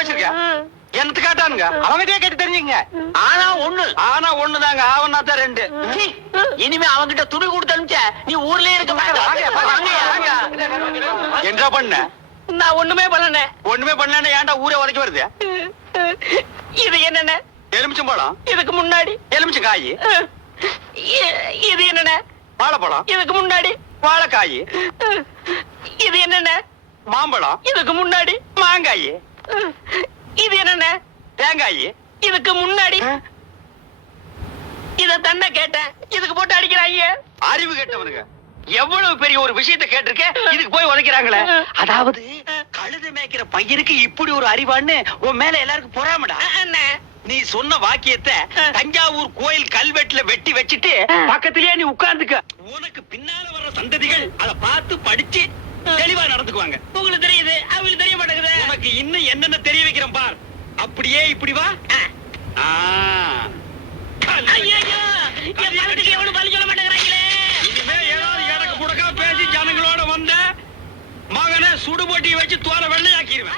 வச்சிருக்க எனக்கு காட்டானுங்க அவங்கிட்டே கேட்டு தெரிஞ்சுங்க. ஆனா ஒண்ணுதாங்க ஆவனாத்தான் 2. இனிமே அவங்கிட்ட துணி கொடுத்து அனுப்பிச்ச நீ ஊர்லயே இருக்க என்ன பண்ண? நான் ஒண்ணுமே பண்ணல. ஒண்ணுமே பண்ணல. ஏன்டா ஊரே உதைக்க வருது? இது என்னென்ன? எலுமிச்சம்பழம். இதுக்கு முன்னாடி எலுமிச்சங்காய். இது என்னென்ன? வாழைப்பழம். இதுக்கு முன்னாடி வாழைக்காய். இது என்னென்ன? மாம்பழம். இதுக்கு முன்னாடி மாங்காய். இது என்னென்ன? தேங்காய். இதுக்கு முன்னாடி இத தன்ன கேட்டேன். இதுக்கு போட்டு அடிக்கிறாங்க. அறிவு கேட்டவனுங்க. எவ்வளவு பெரிய ஒரு விஷயத்தை கேட்டிருக்க, இதுக்கு போய் உதைக்கிறாங்களே. அதாவது கழுது மேய்க்கிற பையனுக்கு இப்படி ஒரு அறிவான்னு உன் மேல எல்லாருக்கும் பொறாமடா. நீ சொன்ன வாக்கியத்தை தஞ்சாவூர் கோயில் கல்வெட்டுல வெட்டி வச்சிட்டு பக்கத்திலேயே நீ உட்கார்ந்துக்க. உனக்கு பின்னால வர்ற சந்ததிகள் அதை பார்த்து படிச்சு தெளிவா நடந்துக்குவாங்க. உங்களுக்கு தெரியுது, அவங்களுக்கு தெரிய மாட்டேங்குது. உனக்கு இன்னும் என்னென்ன தெரிய வைக்கிறேன் பார். அப்படியே இப்படி வா. எவ்வளவு பலி சொல்ல மாட்டேங்கிறாங்களே. இனிமே ஏதாவது எனக்கு முடக்கா பேசி ஜனங்களோட வந்த மகனை சுடுபொட்டி வச்சு தோலை வெள்ளையாக்கிடுவேன்.